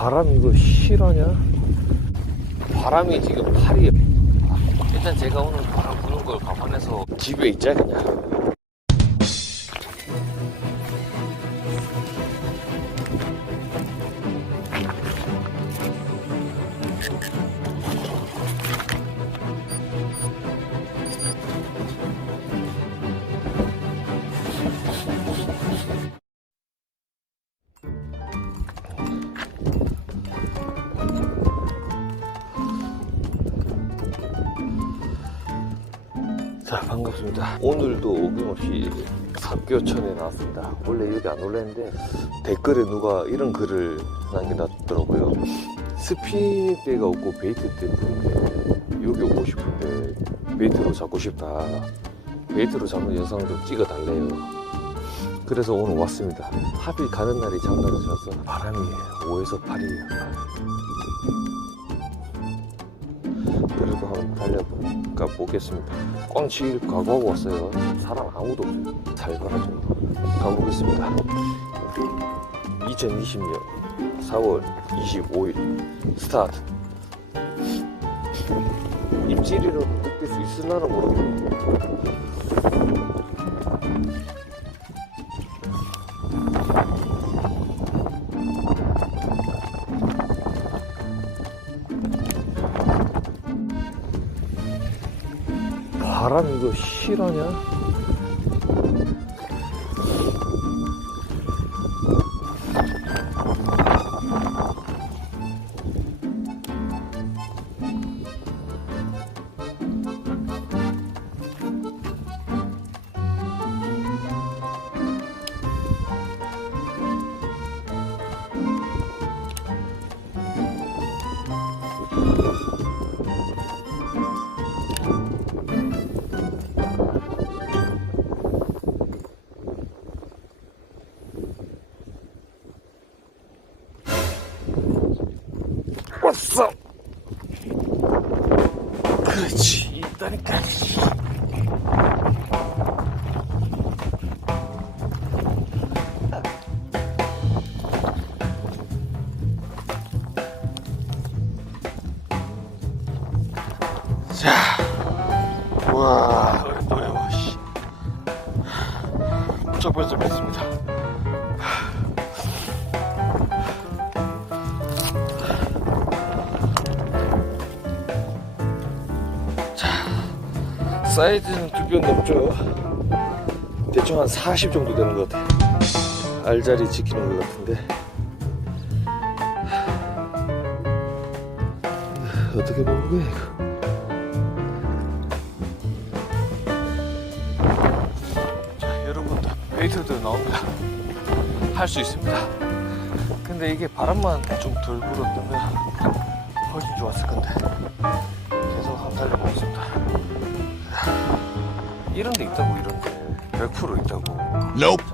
바람 이거 실화냐? 바람이 지금 팔이. 일단 제가 오늘 바람 부는 걸 감안해서 집에 있자 그냥. 자, 반갑습니다. 오늘도 어김없이 삽교천에 나왔습니다. 원래 여기 안 올랬는데 댓글에 누가 이런 글을 남겨놨더라고요. 스피드가 없고 베이트 때문에 여기 오고 싶은데 베이트로 잡고 싶다. 베이트로 잡는 영상을 좀 찍어 달래요. 그래서 오늘 왔습니다. 하필 가는 날이 장날이라서 바람이 5에서 8이에요. 그래도 한번 달려가 보겠습니다. 꽝치길 각오하고 왔어요. 사람 아무도 없어요. 살벌하죠. 가보겠습니다. 2020년 4월 25일 스타트. 입질이로 뜰 수 있을라나 모르겠네. 바람 이거 실화냐? 왔어. 그렇지, 있다니까. 자, 와, 어려워, 씨. 무척 벌써 뺐습니다. 사이즈는 2뼘 넘죠. 대충 한 40 정도 되는 것 같아요. 알자리 지키는 것 같은데. 어떻게 보는 거야 이거. 자, 여러분들 베이트도 나옵니다. 할 수 있습니다. 근데 이게 바람만 좀 덜 불었다면 훨씬 좋았을 건데. 계속 한번 달려보겠습니다. 이런 데 있다고. 이런데 100% 있다고. Nope.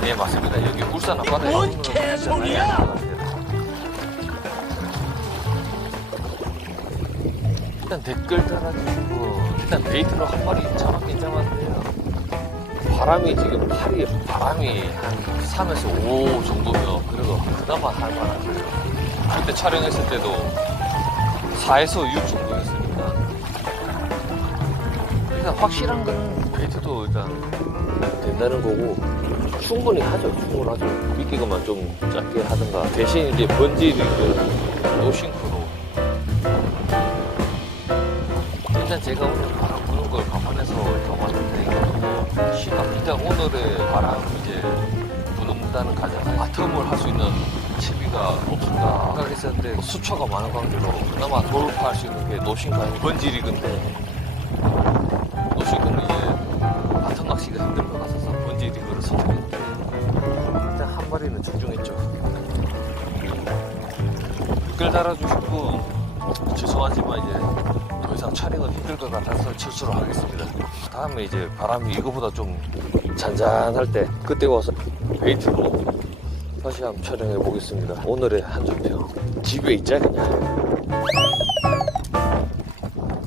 네, 맞습니다. 여기 울산 앞바다에 뭔 개소리야! 일단 댓글 달아주시고, 일단 베이트로 한 마리 잡았긴 잡았는데요. 바람이 지금 바람이 한 3에서 5 정도면 그래도 그나마 할만한 거예요. 그때 촬영했을 때도 4에서 6 정도였으니까. 일단 확실한 건 베이트도 일단 된다는 거고, 충분하죠. 미끼가만 좀 작게 하든가. 대신 이제 번지를 노싱크로. 일단 제가 오늘 바람 부는 걸 감안해서 이렇게 왔는데, 이것도 시각. 일단 오늘의 바람 이제 부는다는 가정에 바텀을 할 수 있는 채비가 없을까 생각했었는데, 수초가 많은 관계로 그나마 돌파할 수 있는 게 노싱크와 번지리그인데, 노싱크는 이제 바텀 낚시가 힘들 것 같아서 번지리그를 선택했는데, 일단 한 마리는 적중했죠. 댓글 달아주시고 죄송하지만 이제 더 이상 촬영은 힘들 것 같아서 철수를 하겠습니다. 다음에 이제 바람이 이거보다 좀 잔잔할 때 그때 와서 베이트로 다시 한번 촬영해 보겠습니다. 오늘의 한줄평 집에 있자 그냥.